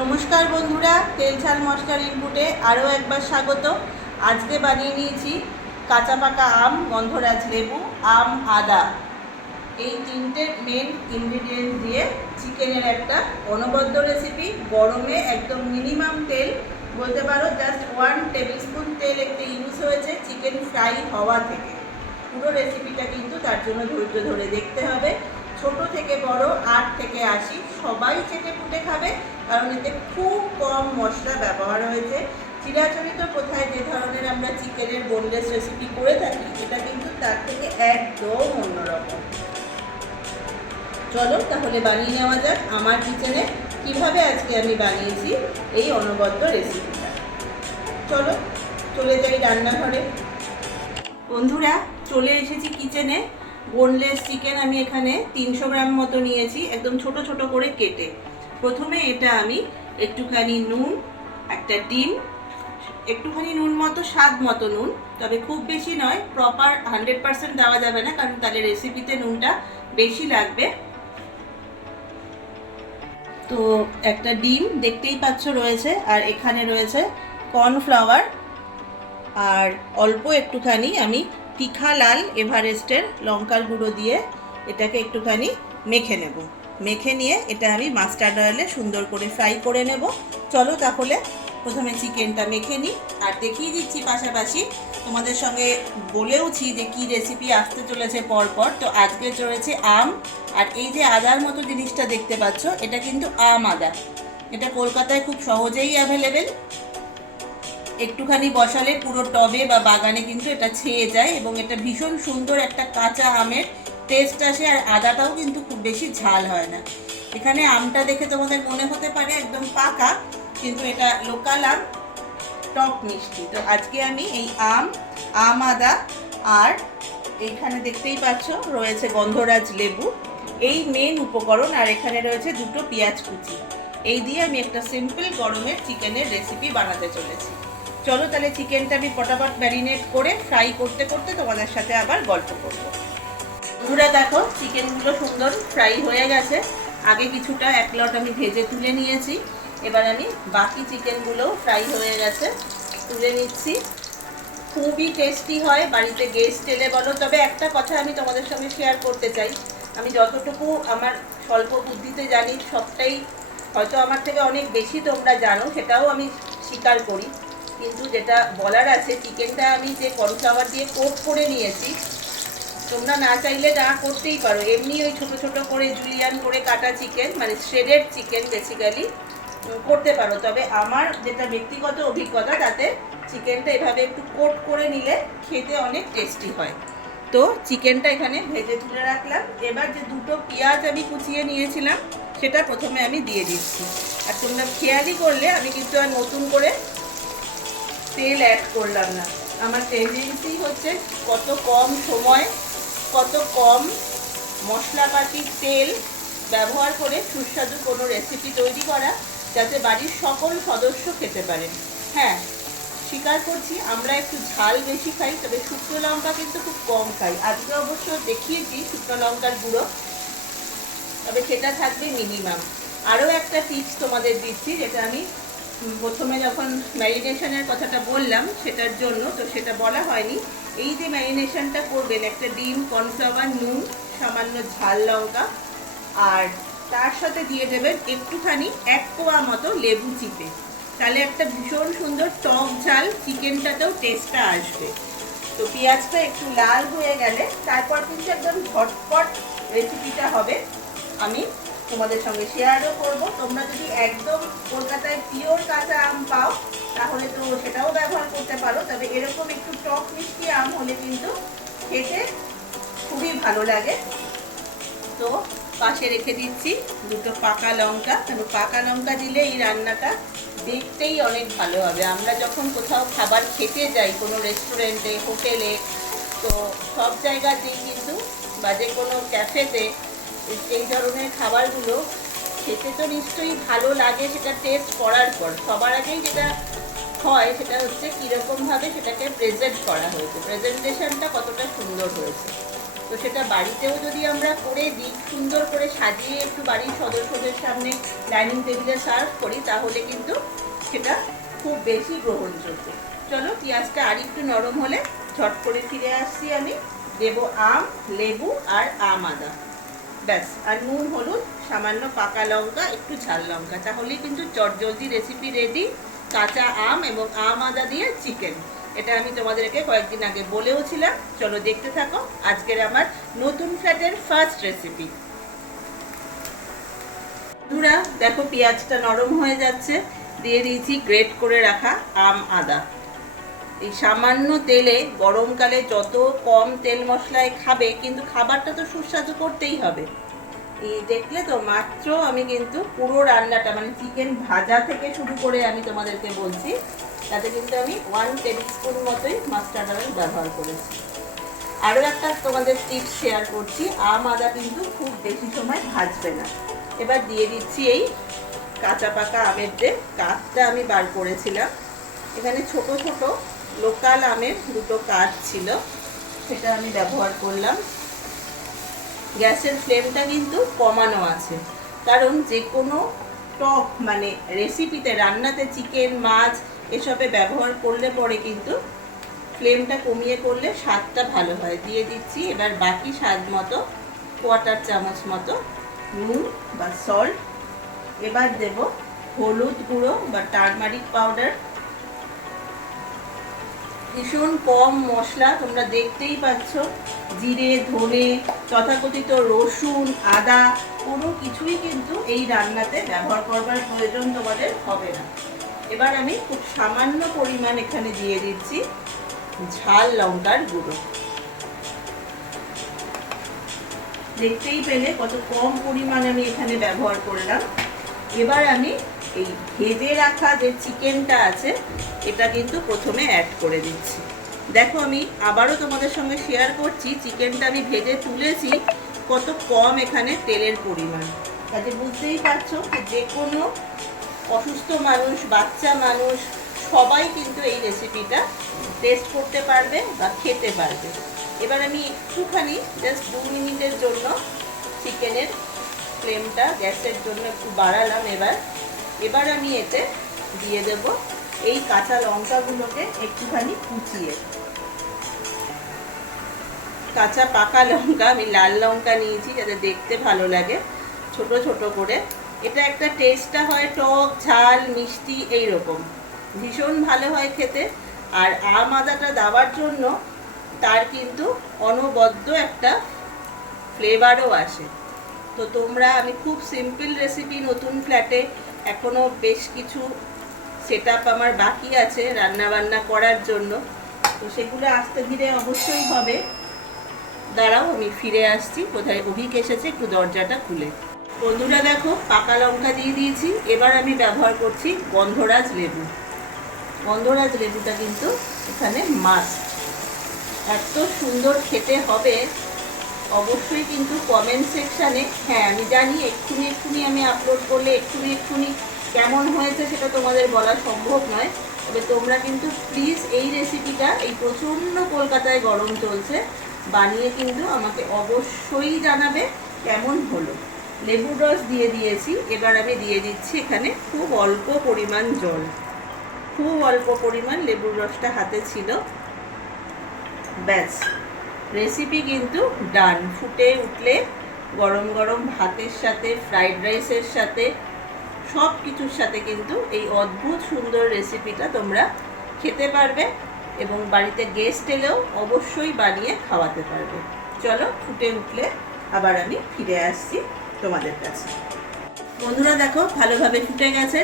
নমস্কার বন্ধুরা, তেল ঝাল মশলার ইনপুটে আরও একবার স্বাগত। আজকে বানিয়ে নিয়েছি কাঁচা পাকা আম, গন্ধরাজ লেবু, আম, আদা, এই তিনটে মেন ইনগ্রিডিয়েন্ট দিয়ে চিকেনের একটা অনবদ্য রেসিপি। গরমে একদম মিনিমাম তেল, বলতে পারো জাস্ট 1 টেবিল স্পুন তেল একটা ইউজ হয়েছে চিকেন ফ্রাই হওয়া থেকে। পুরো রেসিপিটা কিন্তু তার জন্য ধৈর্য ধরে দেখতে হবে। ছোট থেকে বড়, 8 থেকে 80 সবাই চেটে পুটে খাবে, কারণ এতে খুব কম মশলা ব্যবহার হয়েছে। চিরাচরিত প্রথায় যে ধরনের আমরা চিকেনের বোনলেস রেসিপি করে থাকি, এটা কিন্তু তার থেকে একদম অন্যরকম। চলো তাহলে বানিয়ে নেওয়া যাক আমার কিচেনে কিভাবে আজকে আমি বানিয়েছি এই অনবদ্য রেসিপিটা। চলো চলে যাই রান্নাঘরে। বন্ধুরা, চলে এসেছি কিচেনে। বোনলেস চিকেন আমি এখানে 300 গ্রাম মতো নিয়েছি, একদম ছোট ছোট করে কেটে। প্রথমে এটা আমি একটুখানি নুন, একটা ডিম, একটুখানি নুন মতো, স্বাদ মতো নুন, তবে খুব বেশি নয়, প্রপার 100% দেওয়া যাবে না, কারণ তাহলে রেসিপিতে নুনটা বেশি লাগবে। তো একটা ডিম দেখতেই পাচ্ছ রয়েছে, আর এখানে রয়েছে কর্নফ্লাওয়ার, আর অল্প একটুখানি আমি তিখা লাল এভারেস্টের লঙ্কার গুঁড়ো দিয়ে এটাকে একটুখানি মেখে নেব। মেখে নিয়ে এটা আমি মাস্টার্ড অয়েলে সুন্দর করে ফ্রাই করে নেব। চলো তাহলে প্রথমে চিকেনটা মেখে নিই, আর দেখিয়ে দিচ্ছি পাশাপাশি, তোমাদের সঙ্গে বলেওছি যে কি রেসিপি আসতে চলেছে পরপর। তো আজকে চলেছে আম, আর এই যে আদার মতো জিনিসটা দেখতে পাচ্ছ, এটা কিন্তু আম আদা। এটা কলকাতায় খুব সহজেই অ্যাভেলেবেল। একটুখানি বসালে পুরো টবে বা বাগানে কিন্তু এটা ছেয়ে যায়, এবং এটা ভীষণ সুন্দর একটা কাঁচা আমের টেস্ট আসে, আর আদাটাও কিন্তু খুব বেশি ঝাল হয় না। এখানে আমটা দেখে তোমাদের মনে হতে পারে একদম পাকা, কিন্তু এটা লোকাল আম, টক মিষ্টি। তো আজকে আমি এই আম আদা, আর এইখানে দেখতেই পাচ্ছ রয়েছে গন্ধরাজ লেবু, এই মেন উপকরণ, আর এখানে রয়েছে 2টো পেঁয়াজ কুচি। এই দিয়ে আমি একটা সিম্পল গরমের চিকেনের রেসিপি বানাতে চলেছি। চলো তাহলে চিকেনটা আমি ফটাফট ম্যারিনেট করে ফ্রাই করতে করতে তোমাদের সাথে আবার গল্প করবো। বন্ধুরা দেখো, চিকেনগুলো সুন্দর ফ্রাই হয়ে গেছে। আগে কিছুটা 1 লট আমি ভেজে তুলে নিয়েছি, এবার আমি বাকি চিকেনগুলোও ফ্রাই হয়ে গেছে, তুলে নিচ্ছি। খুবই টেস্টি হয়, বাড়িতে গেস্ট এলে বলো। তবে একটা কথা আমি তোমাদের সঙ্গে শেয়ার করতে চাই, আমি যতটুকু আমার স্বল্প বুদ্ধিতে জানি, সবটাই হয়তো আমার থেকে অনেক বেশি তোমরা জানো, সেটাও আমি স্বীকার করি। কিন্তু যেটা বলার আছে, চিকেনটা আমি যে কর্নফ্লাওয়ার দিয়ে কোট করে নিয়েছি, তোমরা না চাইলে না করতেই পারো, এমনি ওই ছোট ছোট করে জুলিয়ান করে কাটা চিকেন, মানে শ্রেডেড চিকেন বেসিক্যালি করতে পারো। তবে আমার যেটা ব্যক্তিগত অভিজ্ঞতা, তাতে চিকেনটা এভাবে একটু কোট করে নিলে খেতে অনেক টেস্টি হয়। তো চিকেনটা এখানে ভেজে তুলে রাখলাম। এবার যে 2টো পেঁয়াজ আমি কুচিয়ে নিয়েছিলাম, সেটা প্রথমে আমি দিয়ে দিচ্ছি। আর তোমরা খেয়ালই করলে আমি কিন্তু আর নতুন করে তেল অ্যাড করলাম না। আমার টেন্ডেন্সি হচ্ছে কত কম সময়, কত কম মশলাপাতির তেল ব্যবহার করে সুস্বাদু কোনো রেসিপি তৈরি করা, যাতে বাড়ির সকল সদস্য খেতে পারেন। হ্যাঁ, স্বীকার করছি আমরা একটু ঝাল বেশি খাই, তবে শুকনো লঙ্কা কিন্তু খুব কম খাই। আজকে অবশ্য দেখিয়েছি শুকনো লঙ্কার গুঁড়ো, তবে সেটা থাকবে মিনিমাম। আরও একটা টিপস তোমাদের দিচ্ছি, যেটা আমি প্রথমে যখন ম্যারিনেশনের কথাটা বললাম সেটার জন্য, তো সেটা বলা হয়নি। এই যে ম্যারিনেশনটা করবেন, একটা ডিম, কর্নফ্লাওয়ার, নুন, সামান্য ঝাল লঙ্কা, আর তার সাথে দিয়ে দেবেন একটুখানি 1 কোয়া মতো লেবু চিপে, তাহলে একটা ভীষণ সুন্দর টক ঝাল চিকেনটাতেও টেস্টটা আসবে। তো পেঁয়াজটা একটু লাল হয়ে গেলে তারপর কিন্তু একদম ঝটপট রেসিপিটা হবে, আমি তোমাদের সঙ্গে শেয়ারও করব। তোমরা যদি একদম কলকাতায় পিওর কাঁচা আম পাও, তাহলে তো সেটাও ব্যবহার করতে পারো, তবে এরকম একটু টক মিষ্টি আম হলে কিন্তু খেতে খুবই ভালো লাগে। তো পাশে রেখে দিচ্ছি 2টো পাকা লঙ্কা, কারণ পাকা লঙ্কা দিলে এই রান্নাটা দেখতেই অনেক ভালো হবে। আমরা যখন কোথাও খাবার খেতে যাই, কোনো রেস্টুরেন্টে, হোটেলে, তো সব জায়গাতেই কিন্তু, বা যে কোনো ক্যাফেতে, এই ধরনের খাবারগুলো খেতে তো নিশ্চয়ই ভালো লাগে। সেটা টেস্ট করার পর সবার আগেই যেটা হয়, সেটা হচ্ছে কীরকমভাবে সেটাকে প্রেজেন্ট করা হয়েছে, প্রেজেন্টেশনটা কতটা সুন্দর হয়েছে। তো সেটা বাড়িতেও যদি আমরা করে দিই, সুন্দর করে সাজিয়ে একটু বাড়ির সদস্যদের সামনে ডাইনিং টেবিলে সার্ভ করি, তাহলে কিন্তু সেটা খুব বেশি গ্রহণযোগ্য। চলো পেঁয়াজটা আর একটু নরম হলে ঝট করে ফিরে আসছি আমি। দেবো আম, লেবু আর আম আদা, ব্যাস। আর নুন, হলুদ, সামান্য পাকা লঙ্কা, একটু ঝাল লঙ্কা, তাহলেই কিন্তু চটজলদি রেসিপি রেডি। কাঁচা আম এবং আম আদা দিয়ে চিকেন, এটা আমি তোমাদেরকে কয়েকদিন আগে বলেও ছিলাম। চলো দেখতে থাকো আজকের আমার নতুন ফ্ল্যাটের ফার্স্ট রেসিপি। বন্ধুরা দেখো পেঁয়াজটা নরম হয়ে যাচ্ছে, দিয়ে দিয়েছি গ্রেট করে রাখা আম আদা। এই সামান্য তেলে গরমকালে যত কম তেল মশলায় খাবে, কিন্তু খাবারটা তো সুস্বাদু করতেই হবে। এই দেখলে তো মাত্র আমি কিন্তু পুরো রান্নাটা মানে চিকেন ভাজা থেকে শুরু করে আমি তোমাদেরকে বলছি, তাতে কিন্তু আমি 1 টেবিল স্পুন মতোই মাস্টার্ড অয়েল ব্যবহার করেছি। আরও একটা তোমাদের টিপস শেয়ার করছি, আম আদা কিন্তু খুব বেশি সময় ভাজবে না। এবার দিয়ে দিচ্ছি এই কাঁচা পাকা আমের যে কাঠটা আমি বার করেছিলাম, এখানে ছোট ছোট লোকাল আমের দুটো কাঠ ছিল, সেটা আমি ব্যবহার করলাম। গ্যাসের ফ্লেমটা কিন্তু কমানো আছে, কারণ যে কোনো টক মানে রেসিপিতে, রান্নাতে চিকেন মাছ এসবে ব্যবহার করলে পরে কিন্তু ফ্লেমটা কমিয়ে করলে স্বাদটা ভালো হয়। দিয়ে দিচ্ছি এবার বাকি স্বাদ মতো 1/4 চামচ মতো নুন বা সল্ট। এবার দেব হলুদ গুঁড়ো বা টারমারিক পাউডার। ভীষণ কম মশলা, তোমরা দেখতেই পাচ্ছ। জিরে, ধনে, তথাকথিত রসুন, আদা কোনো কিছুই কিন্তু এই রান্নাতে ব্যবহার করবার প্রয়োজন তোমাদের হবে না। এবার আমি খুব সামান্য পরিমাণ এখানে দিয়ে দিচ্ছি ঝাল লঙ্কার গুঁড়ো। দেখতেই পেলে কত কম পরিমাণ আমি এখানে ব্যবহার করলাম। এবার আমি এই ভেজে রাখা যে চিকেনটা আছে, এটা কিন্তু প্রথমে অ্যাড করে দিচ্ছি। দেখো আমি আবারও তোমাদের সঙ্গে শেয়ার করছি, চিকেনটা আমি ভেজে তুলেছি, কত কম এখানে তেলের পরিমাণ। কাজে বুঝতেই পারছো যে কোনো অসুস্থ মানুষ, বাচ্চা মানুষ সবাই কিন্তু এই রেসিপিটা টেস্ট করতে পারবে বা খেতে পারবে। এবার আমি একটুখানি জাস্ট 2 মিনিটের জন্য চিকেনের ফ্লেমটা গ্যাসের জন্য একটু বাড়ালাম। এবার আমি এতে দিয়ে দেব এই কাঁচা লঙ্কাগুলোকে একটুখানি কুচিয়ে। কাঁচা পাকা লঙ্কা, আমি লাল লঙ্কা নিয়েছি যাতে দেখতে ভালো লাগে, ছোট ছোট করে। এটা একটা টেস্টটা হয় টক ঝাল মিষ্টি এইরকম, ভীষণ ভালো হয় খেতে। আর আম আদাটা দেওয়ার জন্য তার কিন্তু অনবদ্য একটা ফ্লেভারও আসে। তো তোমরা, আমি খুব সিম্পল রেসিপি, নতুন ফ্ল্যাটে এখনও বেশ কিছু সেট আপ আমার বাকি আছে রান্না বান্না করার জন্য, তো সেগুলো আস্তে ধীরে অবশ্যই হবে। দাঁড়াও আমি ফিরে আসছি, কোথায় অভিক এসেছে, একটু দরজাটা খুলে। বন্ধুরা দেখো পাকা লঙ্কা দিয়ে দিয়েছি। এবার আমি ব্যবহার করছি গন্ধরাজ লেবু। গন্ধরাজ লেবুটা কিন্তু এখানে মাস্ট। এত সুন্দর খেতে হবে, অবশ্যই কিন্তু কমেন্ট সেকশানে, হ্যাঁ আমি জানি এক্ষুনি আমি আপলোড করলে এক্ষুনি কেমন হয়েছে সেটা তোমাদের বলা সম্ভব নয়, তবে তোমরা কিন্তু প্লিজ এই রেসিপিটা, এই প্রচণ্ড কলকাতায় গরম চলছে, বানিয়ে কিন্তু আমাকে অবশ্যই জানাবে কেমন হলো। লেবুর রস দিয়ে দিয়েছি। এবার আমি দিয়ে দিচ্ছি এখানে খুব অল্প পরিমাণ জল, খুব অল্প পরিমাণ লেবুর রসটা হাতে ছিল, ব্যাস রেসিপি কিন্তু ডান। ফুটে উঠলে গরম গরম ভাতের সাথে, ফ্রাইড রাইসের সাথে, সব কিছুর সাথে কিন্তু এই অদ্ভুত সুন্দর রেসিপিটা তোমরা খেতে পারবে এবং বাড়িতে গেস্ট এলেও অবশ্যই বানিয়ে খাওয়াতে পারবে। চলো ফুটে উঠলে আবার আমি ফিরে আসছি তোমাদের কাছে। বন্ধুরা দেখো ভালোভাবে ফুটে গেছে,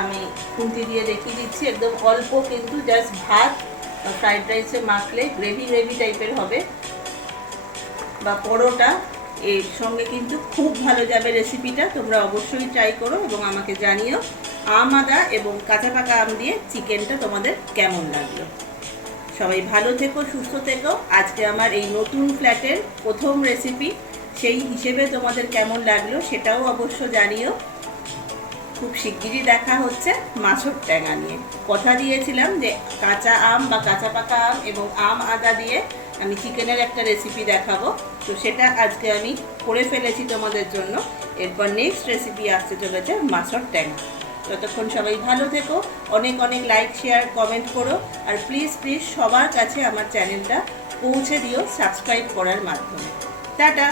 আমি খুন্তি দিয়ে দেখিয়ে দিচ্ছি। একদম অল্প কিন্তু, জাস্ট ভাত ফ্রাইড রাইসে মাখলে গ্রেভি টাইপের হবে, বা পরোটা এর সঙ্গে কিন্তু খুব ভালো যাবে রেসিপিটা। তোমরা অবশ্যই ট্রাই করো এবং আমাকে জানিও আম আদা এবং কাঁচা পাকা আম দিয়ে চিকেনটা তোমাদের কেমন লাগলো। সবাই ভালো থেকো, সুস্থ থেকো। আজকে আমার এই নতুন ফ্ল্যাটের প্রথম রেসিপি, সেই হিসেবে তোমাদের কেমন লাগলো সেটাও অবশ্য জানিও। খুব শিগগিরই দেখা হচ্ছে মাছের ট্যাঙা নিয়ে। কথা দিয়েছিলাম যে কাঁচা আম বা কাঁচা পাকা আম এবং আম আদা দিয়ে আমি চিকেনের একটা রেসিপি দেখাবো। তো সেটা আজকে আমি করে ফেলেছি তোমাদের জন্য। এরপর নেক্সট রেসিপি আসতে চলেছে মাছর ট্যাংরা। ততক্ষণ সবাই ভালো থেকো, অনেক অনেক লাইক শেয়ার কমেন্ট করো, আর প্লিজ প্লিজ সবার কাছে আমার চ্যানেলটা পৌঁছে দিও সাবস্ক্রাইব করার মাধ্যমে। টাটা।